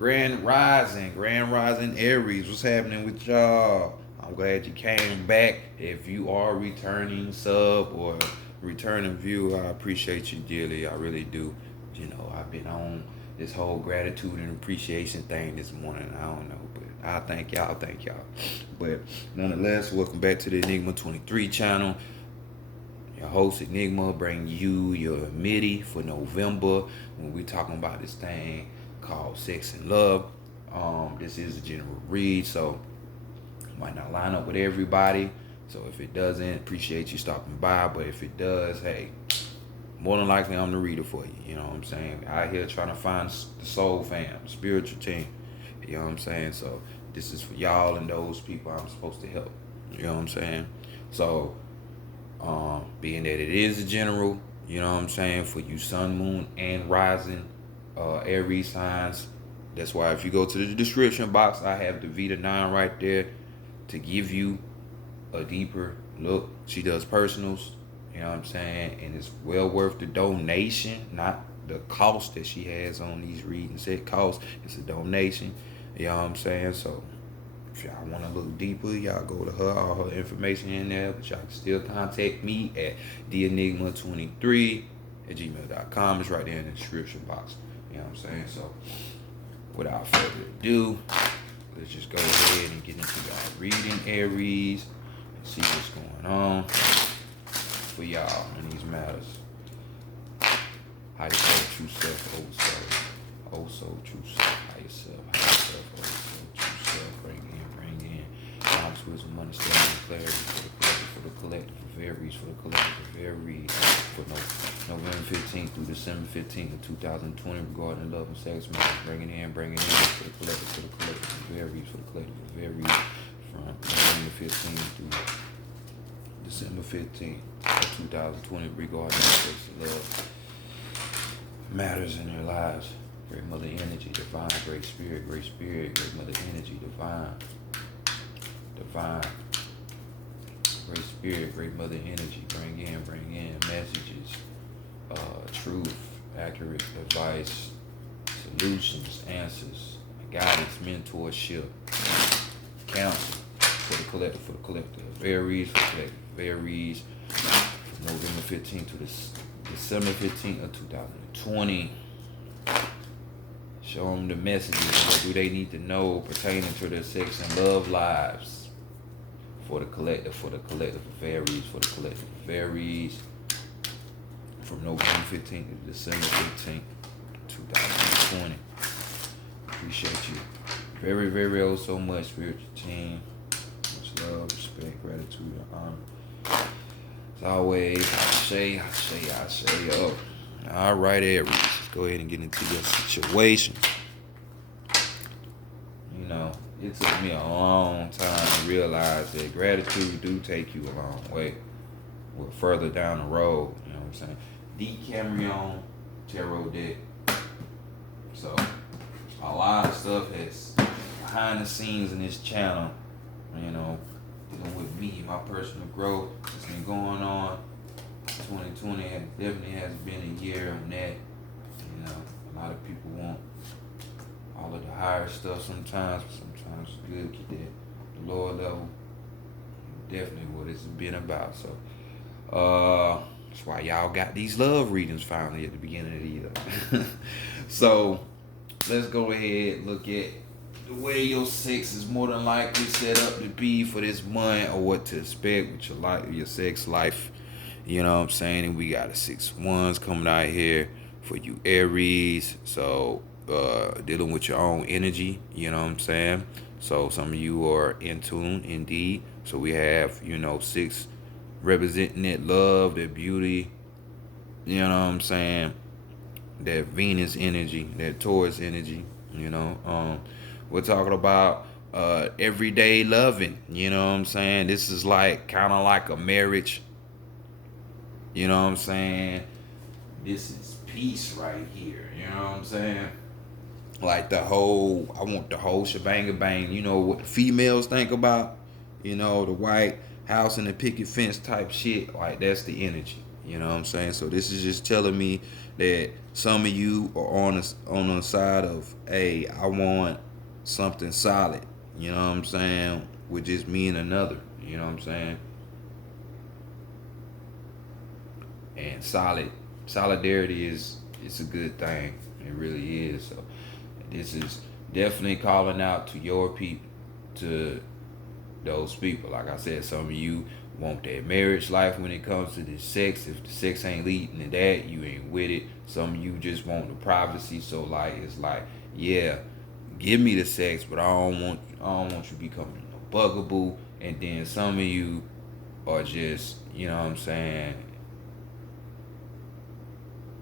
Grand Rising Aries, what's happening with y'all? I'm glad you came back. If you are a returning sub or returning viewer, I appreciate you dearly. I really do. You know, I've been on this whole gratitude and appreciation thing this morning. I don't know, but I thank y'all. Thank y'all. But nonetheless, welcome back to the Enigma 23 channel. Your host Enigma bring you your MIDI for November when we talking about this thing called Sex and Love. This is a general read, so it might not line up with everybody. So if it doesn't, appreciate you stopping by. But if it does, hey, more than likely I'm the reader for you. You know what I'm saying? Out here trying to find the soul fam, the spiritual team. You know what I'm saying? So this is for y'all and those people I'm supposed to help. You know what I'm saying? So being that it is a general, you know what I'm saying, for you sun, moon, and rising Aries signs. That's why if you go to the description box, I have the Vita 9 right there to give you a deeper look. She does personals, you know what I'm saying, and it's well worth the donation, not the cost that she has on these readings. It costs, it's a donation, you know what I'm saying. So if y'all want to look deeper, y'all go to her, all her information in there. But y'all can still contact me at theenigma23@gmail.com. It's right there in the description box. You know what I'm saying? So without further ado, let's just go ahead and get into y'all reading, Aries, and see what's going on for y'all in these matters. Higher self, true self, old self, old soul, true self, higher self, old soul, true self. Bring in. Knowledge, wisdom, understanding, clarity for the collective of Aries, for the collective of Aries, for November 15th through December 15th of 2020 regarding love and sex matters. Bring it in, for the collective of Aries, for the collective of Aries, from November 15th through December 15th of 2020 regarding sex and love matters in their lives. Great Mother Energy, divine, great spirit, great Mother Energy, divine, great spirit, great Mother Energy. Bring in messages, truth, accurate advice, solutions, answers, guidance, mentorship, counsel for the collective of Aries, for the collective of Aries, from November 15th to December 15th of 2020. Show them the messages and what do they need to know pertaining to their sex and love lives. For the collective of Aries, for the collective of Aries, from November 15th to December 15th, 2020. Appreciate you very, very oh so much, spiritual team. Much love, respect, gratitude, and honor. As always, I say up. All right, Aries, let's go ahead and get into your situation. You know, it took me a long time to realize that gratitude do take you a long way. We're further down the road, you know what I'm saying? Decameron Tarot deck. So, a lot of stuff that's behind the scenes in this channel, you know, dealing with me, my personal growth that's been going on. 2020 definitely has been a year on that. You know, a lot of people want all of the higher stuff sometimes, but sometimes it's good to keep that the lower level. Definitely what it's been about. So that's why y'all got these love readings finally at the beginning of the year. So let's go ahead, look at the way your sex is more than likely set up to be for this month, or what to expect with your sex life. You know what I'm saying? And we got a 6 wands coming out here for you Aries. So dealing with your own energy, you know what I'm saying? So some of you are in tune indeed. So we have, 6 representing that love, that beauty, you know what I'm saying? That Venus energy, that Taurus energy, we're talking about everyday loving, you know what I'm saying? This is like kind of like a marriage. You know what I'm saying? This is peace right here. You know what I'm saying? Like I want the whole shebang bang. You know what the females think about? The white house and the picket fence type shit. Like that's the energy. You know what I'm saying? So this is just telling me that some of you are on the side of, hey, I want something solid. You know what I'm saying? With just me and another. You know what I'm saying? And solidarity is, it's a good thing. It really is. So this is definitely calling out to your people, to those people. Like I said, some of you want that marriage life when it comes to this sex. If the sex ain't leading to that, you ain't with it. Some of you just want the privacy. So like, it's like, yeah, give me the sex, but I don't want you becoming a bugaboo. And then some of you are just, you know what I'm saying,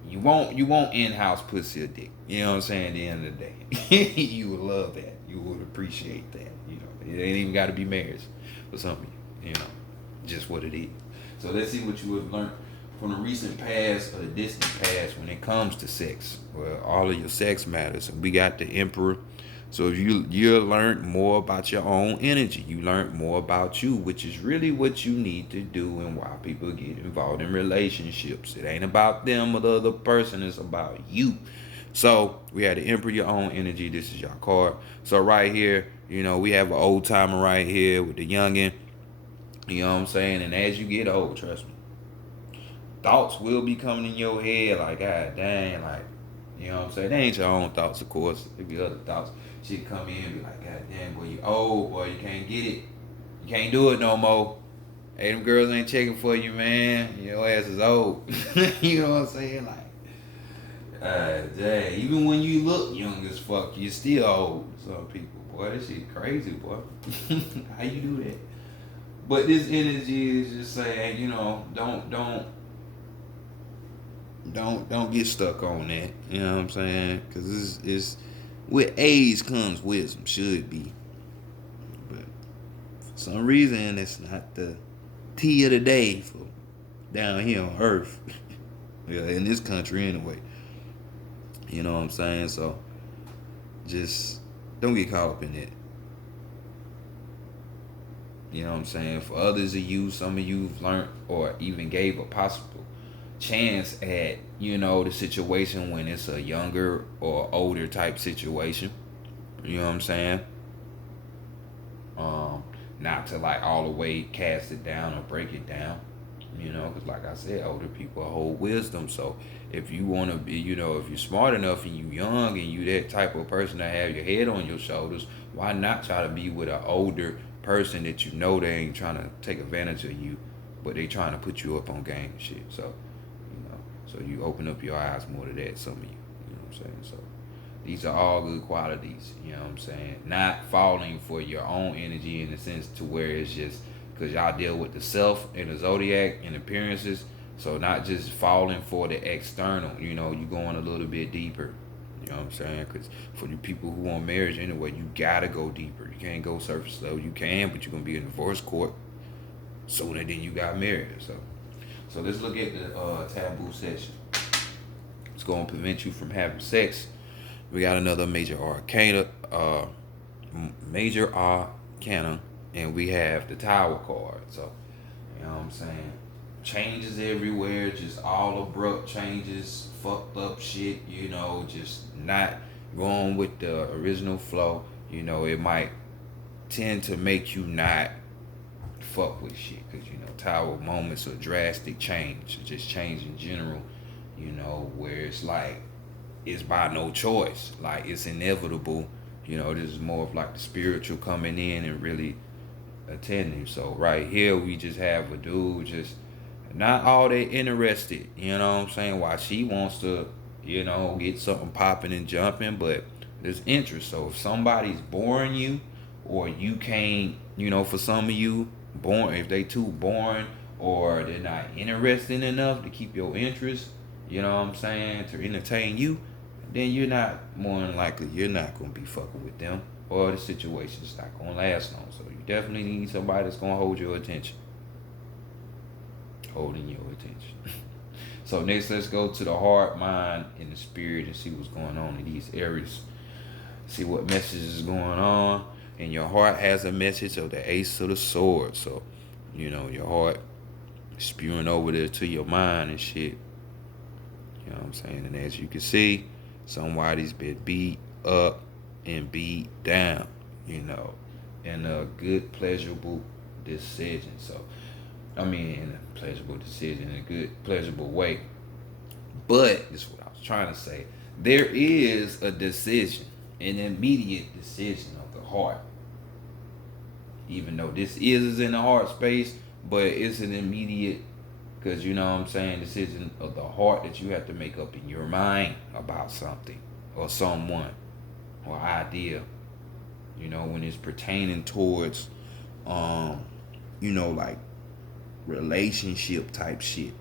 you want in-house pussy or dick. You know what I'm saying? At the end of the day, you would love that. You would appreciate that. You know, it ain't even got to be marriage for some of you. You know, just what it is. So let's see what you have learned from the recent past or the distant past when it comes to sex. Well, all of your sex matters. And we got the Emperor. So you learned more about your own energy. You learned more about you, which is really what you need to do and why people get involved in relationships. It ain't about them or the other person, it's about you. So we had to Emperor, your own energy. This is your card. So right here, we have an old timer right here with the youngin. You know what I'm saying? And as you get old, trust me, thoughts will be coming in your head like, God dang, like, you know what I'm saying? They ain't your own thoughts, of course. It be other thoughts. Shit come in and be like, God damn, boy, you old, boy, you can't get it. You can't do it no more. Hey, them girls ain't checking for you, man. Your ass is old. You know what I'm saying? Like, dang, even when you look young as fuck, you still old. Some people, boy, that shit crazy, boy. How you do that? But this energy is just saying, don't get stuck on that. You know what I'm saying? Because it's with age comes wisdom, should be. But for some reason, it's not the tea of the day for down here on Earth. Yeah, in this country anyway. You know what I'm saying? So just don't get caught up in it. You know what I'm saying? For others of you, some of you've learned or even gave a possible chance at, the situation when it's a younger or older type situation. You know what I'm saying? Not to like all the way cast it down or break it down. Because like I said, older people hold wisdom. So if you want to be, if you're smart enough and you young and you that type of person to have your head on your shoulders, why not try to be with an older person that they ain't trying to take advantage of you, but they trying to put you up on game and shit. So you open up your eyes more to that, some of you. You know what I'm saying? So these are all good qualities, you know what I'm saying? Not falling for your own energy in the sense to where it's just because y'all deal with the self and the zodiac and appearances. So not just falling for the external, you going a little bit deeper. You know what I'm saying? Because for the people who want marriage anyway, you gotta go deeper. You can't go surface level. You can, but you're gonna be in divorce court sooner than you got married. So let's look at the taboo session. It's gonna prevent you from having sex. We got another major arcana, and we have the Tower card. So, you know what I'm saying? Changes everywhere, just all abrupt changes, fucked up shit, just not going with the original flow. It might tend to make you not fuck with shit, because, Tower moments of drastic change, just change in general, where it's like, it's by no choice. Like, it's inevitable. This is more of like the spiritual coming in and really attending. So right here, we just have a dude just not all that interested. You know what I'm saying? While she wants to, get something popping and jumping, but there's interest. So if somebody's boring you, or you can't, for some of you, if they too boring or they're not interesting enough to keep your interest, you know what I'm saying, to entertain you, then more than likely, you're not going to be fucking with them, or the situation's not going to last long. So you definitely need somebody that's going to hold your attention. Holding your attention. So next, let's go to the heart, mind, and the spirit and see what's going on in these areas. See what message is going on. And your heart has a message of the Ace of the Sword. So, your heart spewing over there to your mind and shit. You know what I'm saying? And as you can see, somebody's been beat up and beat down, you know, in a good, pleasurable decision. So, I mean, in a pleasurable decision, in a good, pleasurable way. But, this is what I was trying to say. There is a decision, an immediate decision of the heart. Even though this is in the heart space, but it's an immediate, because you know what I'm saying, decision of the heart that you have to make up in your mind about something or someone or idea. You know, when it's pertaining towards, you know, like relationship type shit.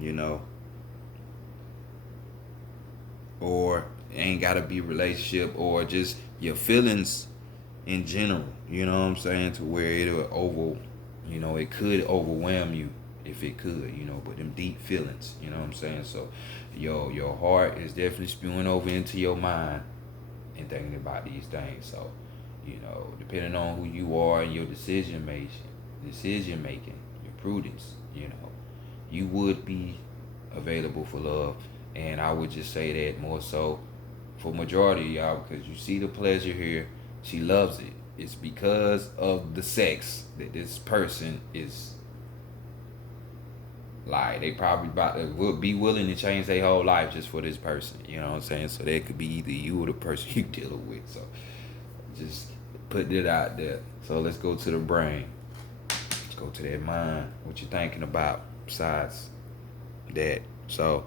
You know, or it ain't gotta be relationship, or just your feelings in general. You know what I'm saying? To where you know, it could overwhelm you if it could, you know, but them deep feelings, you know what I'm saying? So your heart is definitely spewing over into your mind and thinking about these things. So, you know, depending on who you are and your decision making, your prudence, you know, you would be available for love. And I would just say that more so for majority of y'all, because you see the pleasure here. She loves it. It's because of the sex that this person is like, they probably will be willing to change their whole life just for this person. You know what I'm saying? So that could be either you or the person you dealing with. So just putting it out there. So let's go to the brain. Let's go to that mind. What you thinking about besides that? So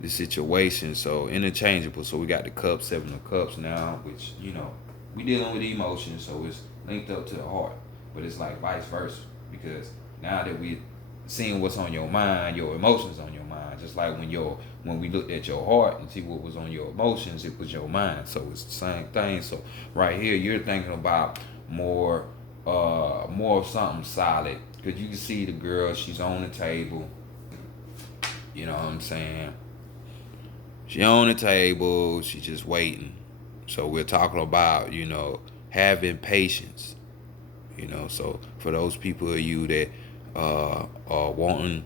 the situation, so interchangeable. So we got the cup, 7 of cups now, which, you know, we dealing with emotions, so it's linked up to the heart. But it's like vice versa, because now that we seeing what's on your mind, your emotions on your mind. Just like when we looked at your heart and see what was on your emotions, it was your mind. So it's the same thing. So right here, you're thinking about more of something solid, because you can see the girl, she's on the table. You know what I'm saying? She on the table, she just waiting. So we're talking about, you know, having patience. You know, so for those people of you that are wanting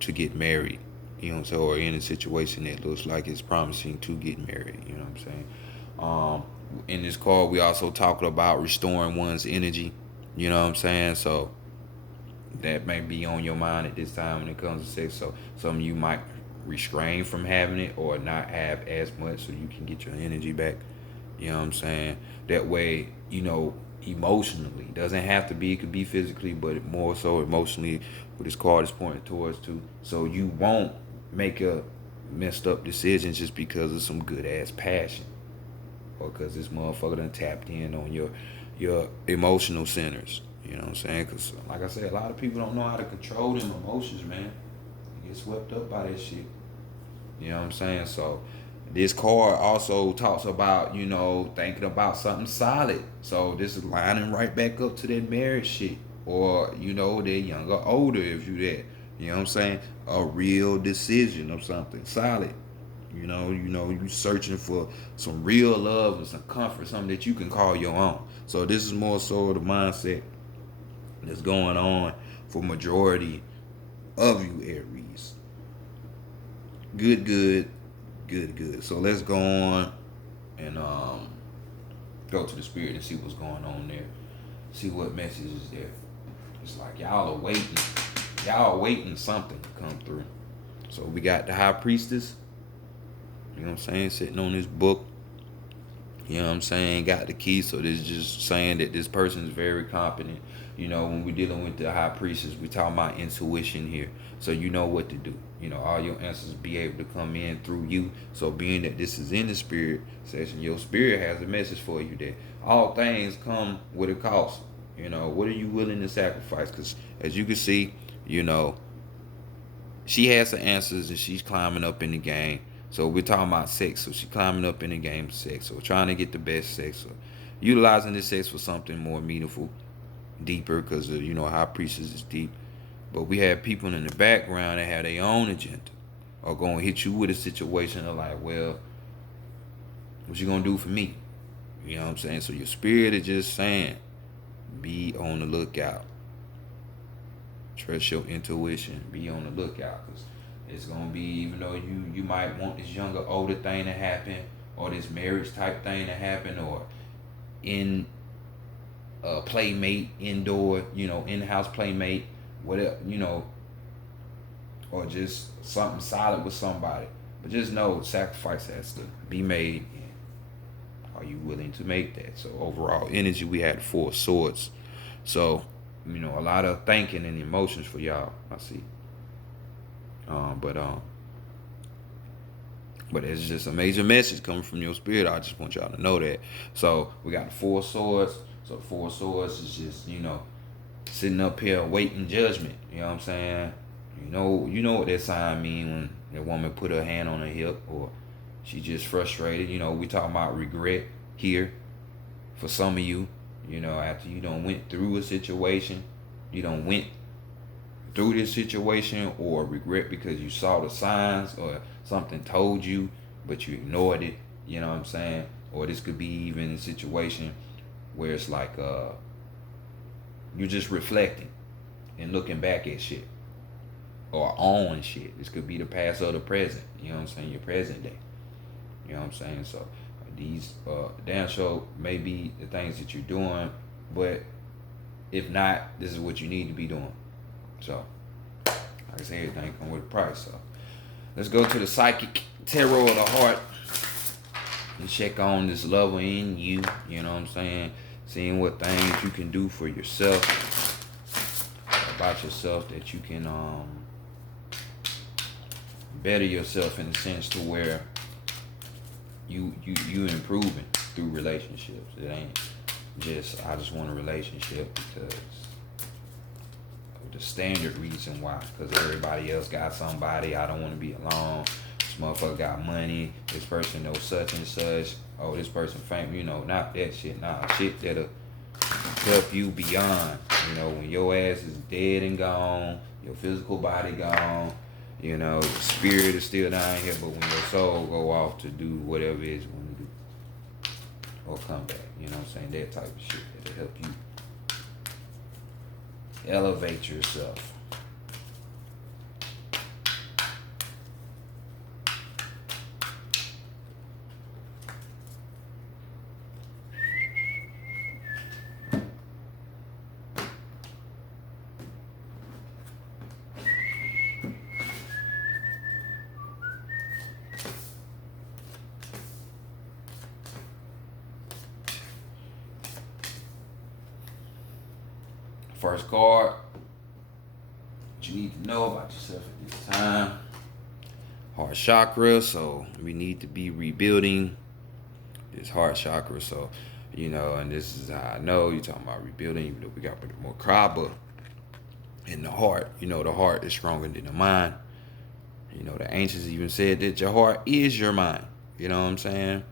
to get married, you know, so or in a situation that looks like it's promising to get married, you know what I'm saying? In this call, we also talked about restoring one's energy. You know what I'm saying? So that may be on your mind at this time when it comes to sex. So some of you might restrain from having it or not have as much so you can get your energy back. You know what I'm saying? That way, you know, emotionally. Doesn't have to be, it could be physically, but more so emotionally, what this card is pointing towards too. So you won't make a messed up decision just because of some good ass passion. Or because this motherfucker done tapped in on your emotional centers. You know what I'm saying? Because, like I said, a lot of people don't know how to control them emotions, man. They get swept up by that shit. You know what I'm saying? So, this card also talks about, you know, thinking about something solid. So, this is lining right back up to that marriage shit. Or, you know, that younger, older, if you that. You know what I'm saying? A real decision of something solid. You searching for some real love and some comfort, something that you can call your own. So this is more so the mindset that's going on for majority of you Aries. Good. So let's go on and go to the spirit and see what's going on there. See what message is there. It's like y'all are waiting something to come through. So we got the high priestess. You know what I'm saying? Sitting on this book. You know what I'm saying? Got the key. So this is just saying that this person is very competent. You know, when we're dealing with the high priestess, we talking about intuition here. So you know what to do. You know, all your answers be able to come in through you. So being that this is in the spirit session, your spirit has a message for you that all things come with a cost. You know, what are you willing to sacrifice? Because as you can see, you know, she has the answers and she's climbing up in the game. So we're talking about sex. So she's climbing up in the game of sex. So trying to get the best sex. So utilizing this sex for something more meaningful, deeper, because you know high priestess is deep. But we have people in the background that have their own agenda, or gonna hit you with a situation of like, well, what you gonna do for me? You know what I'm saying? So your spirit is just saying, be on the lookout. Trust your intuition. Be on the lookout, because it's gonna be, even though you might want this younger, older thing to happen, or this marriage type thing to happen, or in a playmate, indoor, in-house playmate, whatever, or just something solid with somebody. But just know sacrifice has to be made. Are you willing to make that? So overall energy, we had 4 swords. So, a lot of thinking and emotions for y'all, I see. But it's just a major message coming from your spirit. I just want y'all to know that. So we got the 4 swords. So the 4 swords is just, sitting up here waiting judgment. You know what I'm saying? You know what that sign mean when the woman put her hand on her hip, or she just frustrated. We talking about regret here for some of you. After you done went through a situation, you done went through this situation, or regret because you saw the signs or something told you, but you ignored it. You know what I'm saying? Or this could be even a situation where it's like you're just reflecting and looking back at shit, or on shit. This could be the past or the present. You know what I'm saying? Your present day. You know what I'm saying? So these damn show may be the things that you're doing, but if not, this is what you need to be doing. So, like I say, everything come with a price. So let's go to the psychic tarot of the heart and check on this lover in you. You know what I'm saying? Seeing what things you can do for yourself, about yourself, that you can better yourself in the sense to where you improving through relationships. It ain't just I just want a relationship because of the standard reason why. Because everybody else got somebody. I don't want to be alone. This motherfucker got money. This person knows such and such. Oh, this person famous. Not that shit. Nah, shit that'll help you beyond. When your ass is dead and gone, your physical body gone. Your spirit is still down here, but when your soul go off to do whatever it is you want to do, or come back, you know what I'm saying? That type of shit that'll help you elevate yourself. First card, what you need to know about yourself at this time. Heart chakra, so we need to be rebuilding this heart chakra. So, and this is how I know you're talking about rebuilding, even though we got more Kraba in the heart. The heart is stronger than the mind. The ancients even said that your heart is your mind. You know what I'm saying?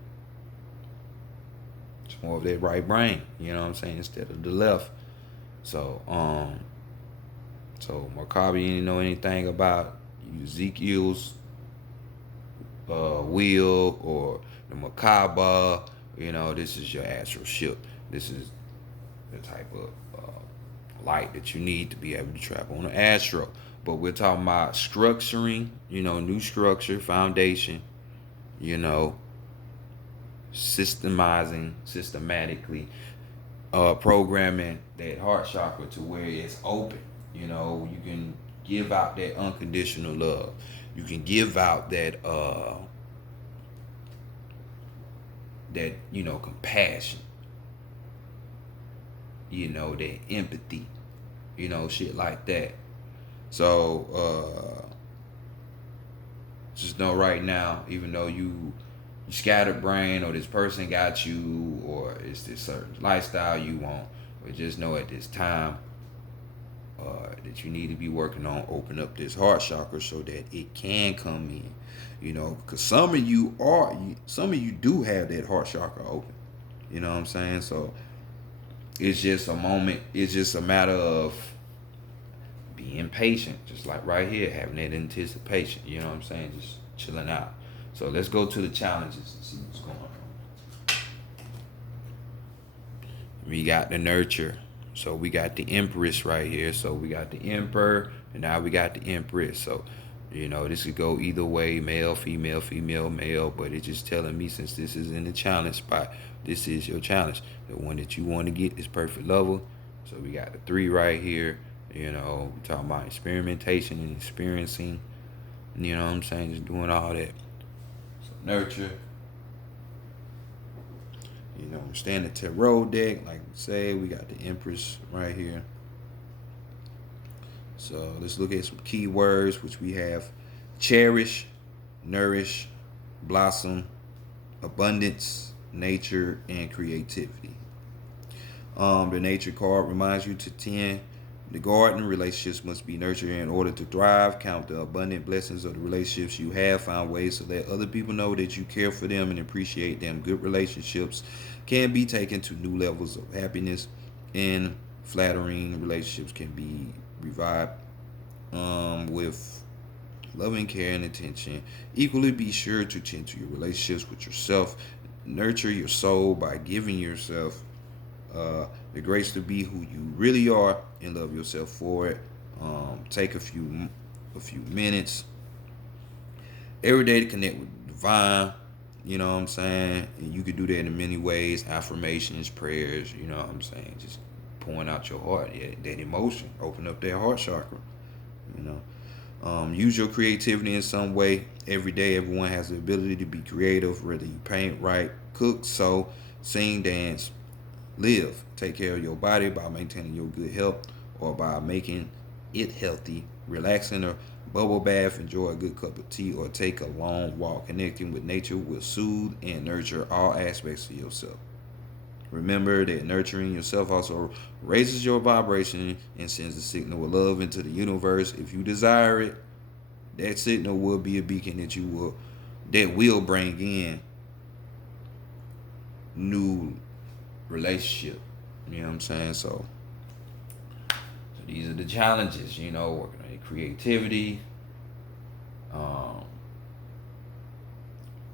It's more of that right brain, you know what I'm saying, instead of the left. So, Maccabi didn't know anything about Ezekiel's wheel or the Macabre. This is your astral ship. This is the type of light that you need to be able to travel on the astral. But we're talking about structuring, new structure, foundation, systematically programming that heart chakra to where it's open. You can give out that unconditional love. You can give out that compassion. That empathy. Shit like that. So just know right now, even though you scattered brain, or this person got you, or it's this certain lifestyle you want, but just know at this time that you need to be working on open up this heart chakra so that it can come in. Because some of you do have that heart chakra open. You know what I'm saying? So it's just a moment. It's just a matter of being patient, just like right here, having that anticipation. You know what I'm saying? Just chilling out. So let's go to the challenges and see what's going on. We got the nurture. So we got the Empress right here. So we got the Emperor, and now we got the Empress. So, this could go either way, male, female, male, but it's just telling me, since this is in the challenge spot, this is your challenge. The one that you want to get is perfect lover. So we got the 3 right here. We're talking about experimentation and experiencing. You know what I'm saying? Just doing all that. So nurture. Standard tarot deck, like we say, we got the Empress right here. So let's look at some keywords, which we have: cherish, nourish, blossom, abundance, nature, and creativity. The nature card reminds you to tend the garden. Relationships must be nurtured in order to thrive. Count the abundant blessings of the relationships you have. Find ways to let other people know that you care for them and appreciate them. Good relationships can be taken to new levels of happiness, and flattering relationships can be revived with loving care and attention. Equally, be sure to tend to your relationships with yourself. Nurture your soul by giving yourself the grace to be who you really are, and love yourself for it. Take a few minutes every day to connect with the divine. You know what I'm saying? And you could do that in many ways: affirmations, prayers. You know what I'm saying? Just pouring out your heart, that emotion, open up that heart chakra. Use your creativity in some way every day. Everyone has the ability to be creative, whether you paint, write, cook, sew, sing, dance, live. Take care of your body by maintaining your good health, or by making it healthy. Relaxing or bubble bath, enjoy a good cup of tea, or take a long walk. Connecting with nature will soothe and nurture all aspects of yourself. Remember that nurturing yourself also raises your vibration and sends a signal of love into the universe. If you desire it, that signal will be a beacon that will bring in new relationship. You know what I'm saying? So these are the challenges, working on your creativity,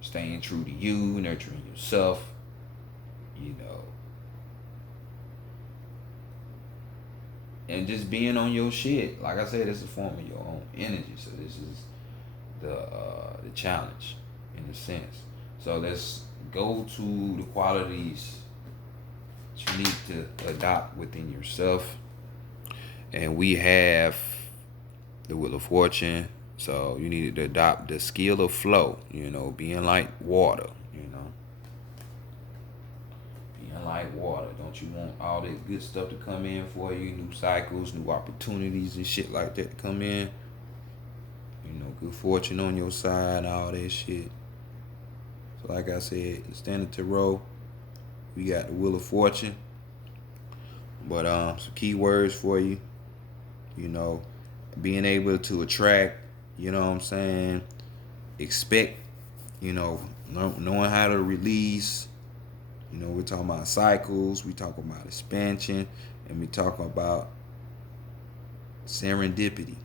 staying true to you, nurturing yourself, and just being on your shit. Like I said, it's a form of your own energy. So this is the challenge in a sense. So let's go to the qualities that you need to adopt within yourself. And we have the Wheel of Fortune. So you need to adopt the skill of flow, being like water, being like water. Don't you want all that good stuff to come in for you? New cycles, new opportunities and shit like that to come in. Good fortune on your side, all that shit. So like I said, the Standard Tarot, we got the Wheel of Fortune. But some keywords for you, being able to attract, expect, knowing how to release. We're talking about cycles, we talk about expansion, and we talk about serendipity.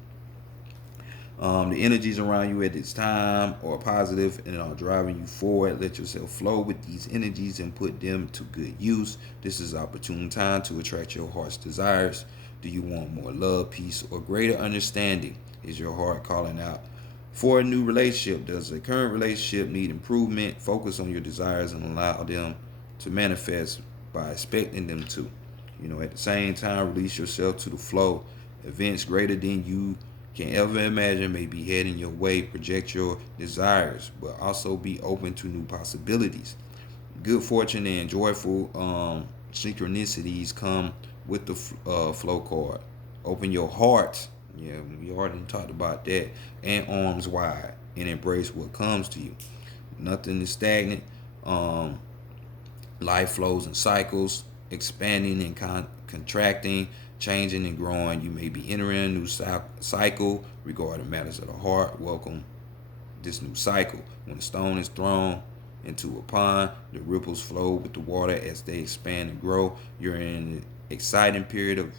The energies around you at this time are positive and are driving you forward. Let yourself flow with these energies and put them to good use. This is an opportune time to attract your heart's desires. Do you want more love, peace, or greater understanding? Is your heart calling out for a new relationship? Does the current relationship need improvement? Focus on your desires and allow them to manifest by expecting them to. At the same time, release yourself to the flow. Events greater than you can ever imagine may be heading your way. Project your desires, but also be open to new possibilities. Good fortune and joyful synchronicities come with the flow card. Open your heart. Yeah, we already talked about that. And arms wide, and embrace what comes to you. Nothing is stagnant. Life flows in cycles, expanding and contracting, changing and growing. You may be entering a new cycle regarding matters of the heart. Welcome this new cycle. When a stone is thrown into a pond, the ripples flow with the water as they expand and grow. You're in an exciting period of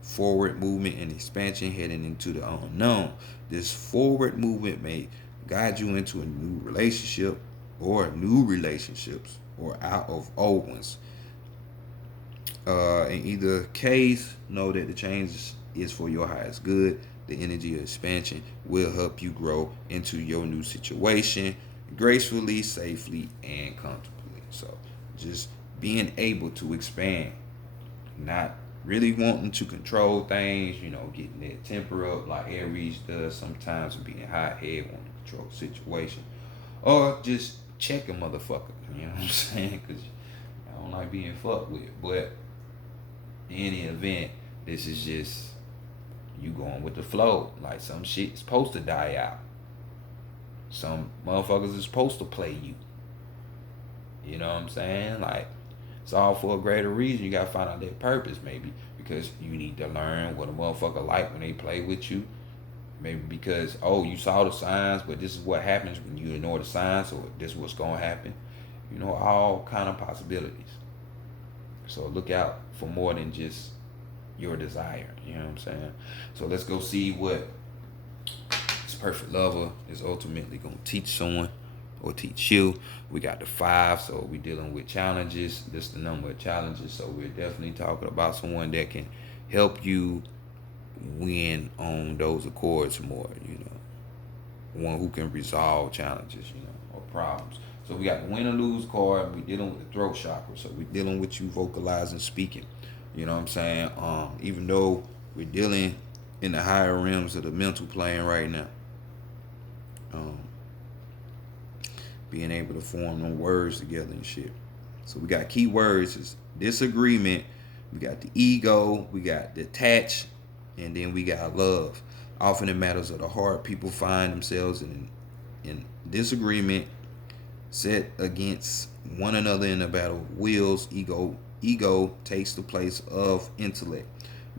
forward movement and expansion, heading into the unknown. This forward movement may guide you into a new relationship or new relationships or out of old ones. In either case, know that the change is for your highest good. The energy of expansion will help you grow into your new situation gracefully, safely, and comfortably. So, just being able to expand, not really wanting to control things, getting that temper up like Aries does sometimes, and being hot head, wanting to control the situation, or just check a motherfucker. You know what I'm saying? Because I don't like being fucked with, but in any event, this is just you going with the flow. Like some shit's supposed to die out. Some motherfuckers is supposed to play you. You know what I'm saying? Like it's all for a greater reason. You gotta find out their purpose, maybe because you need to learn what a motherfucker like when they play with you. Maybe because you saw the signs, but this is what happens when you ignore the signs, or this is what's gonna happen. All kind of possibilities. So look out for more than just your desire. You know what I'm saying? So let's go see what this perfect lover is ultimately going to teach someone or teach you. We got the 5, so we're dealing with challenges. This is the number of challenges. So we're definitely talking about someone that can help you win on those accords more, one who can resolve challenges, or problems. So we got the win or lose card. We're dealing with the throat chakra. So we're dealing with you vocalizing, speaking. You know what I'm saying? Even though we're dealing in the higher realms of the mental plane right now, being able to form them words together and shit. So we got key words is disagreement, we got the ego, we got detach, and then we got love. Often in matters of the heart, people find themselves in disagreement, set against one another in a battle of wills. Ego takes the place of intellect.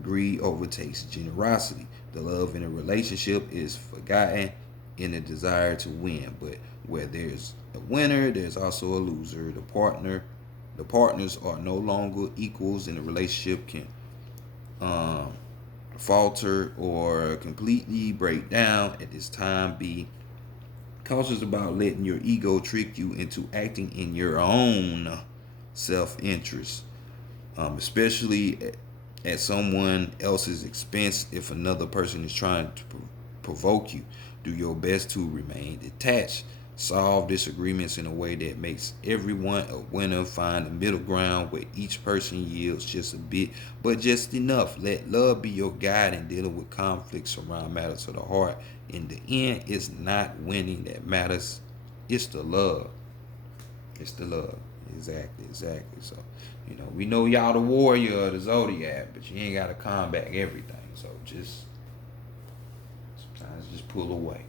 Greed overtakes generosity. The love in a relationship is forgotten in the desire to win. But where there's a winner, there's also a loser. The partners are no longer equals, and the relationship can falter or completely break down. At this time, be cautious about letting your ego trick you into acting in your own self-interest, especially at someone else's expense. If another person is trying to provoke you, do your best to remain detached. Solve disagreements in a way that makes everyone a winner. Find the middle ground where each person yields just a bit, but just enough. Let love be your guide in dealing with conflicts around matters of the heart. In the end, it's not winning that matters. It's the love. It's the love. Exactly. So, we know y'all the warrior of the zodiac, but you ain't got to combat everything. So sometimes just pull away.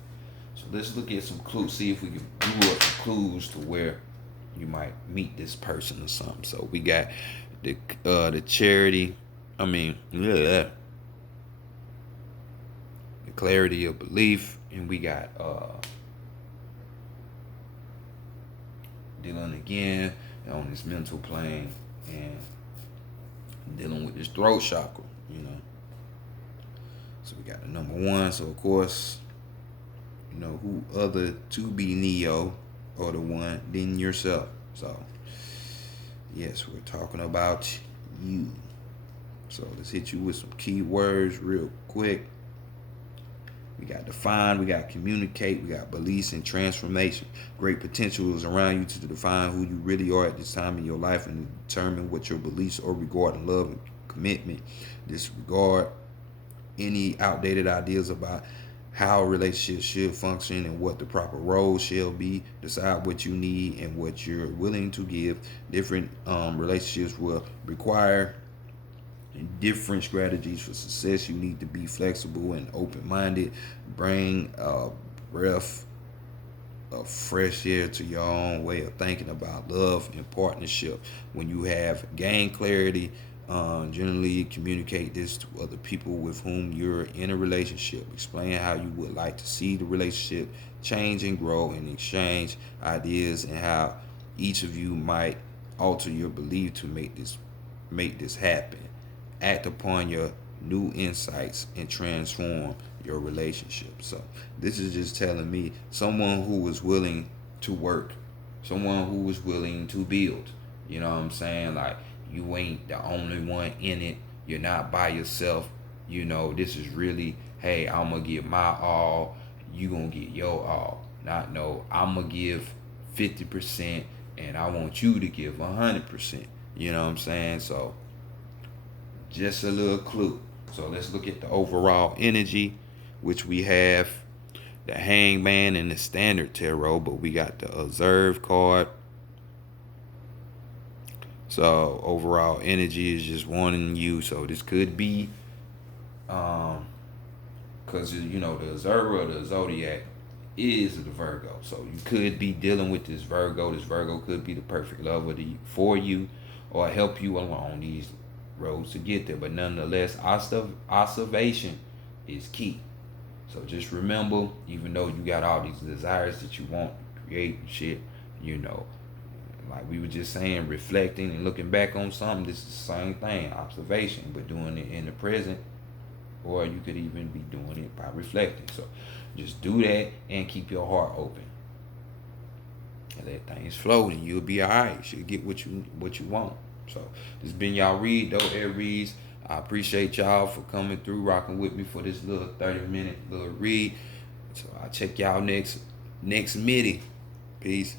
So let's look at some clues. See if we can do up some clues to where you might meet this person or something. So we got the charity. The clarity of belief, and we got dealing again on this mental plane and dealing with this throat chakra. So we got the number 1. So of course, who other to be Neo or the one than yourself. So yes, we're talking about you. So let's hit you with some key words real quick. We got define, we got communicate, we got beliefs and transformation. Great potential is around you to define who you really are at this time in your life and determine what your beliefs are regarding love and commitment. Disregard any outdated ideas about how relationships should function and what the proper role shall be. Decide what you need and what you're willing to give. Different relationships will require different strategies for success. You need to be flexible and open-minded. Bring a breath of fresh air to your own way of thinking about love and partnership. When you have gained clarity, generally communicate this to other people with whom you're in a relationship. Explain how you would like to see the relationship change and grow, and exchange ideas and how each of you might alter your belief to make this happen. Act upon your new insights and transform your relationship. So this is just telling me someone who is willing to work, someone who is willing to build. You know what I'm saying? Like, You ain't the only one in it. You're not by yourself. You know, this is really, hey, I'm gonna give my all, you gonna get your all. Not no, I'm gonna give 50% and I want you to give 100%. You know what I'm saying? So just a little clue. So let's look at the overall energy, which we have the Hangman and the Standard Tarot, but we got the Observe card. So overall energy is just wanting you. So this could be, because you know the Observer of the Zodiac is the Virgo. So you could be dealing with this Virgo. This Virgo could be the perfect lover for you, or help you along these roads to get there. But nonetheless, observation is key. So just remember, even though you got all these desires that you want to create and shit, you know, like we were just saying, reflecting and looking back on something, this is the same thing, observation, but doing it in the present, or you could even be doing it by reflecting. So just do that and keep your heart open. And let things flow and you'll be alright. You'll get what you want. So this has been y'all read though, Aries. I appreciate y'all for coming through, rocking with me for this little 30-minute little read. So I'll check y'all next MIDI. Peace.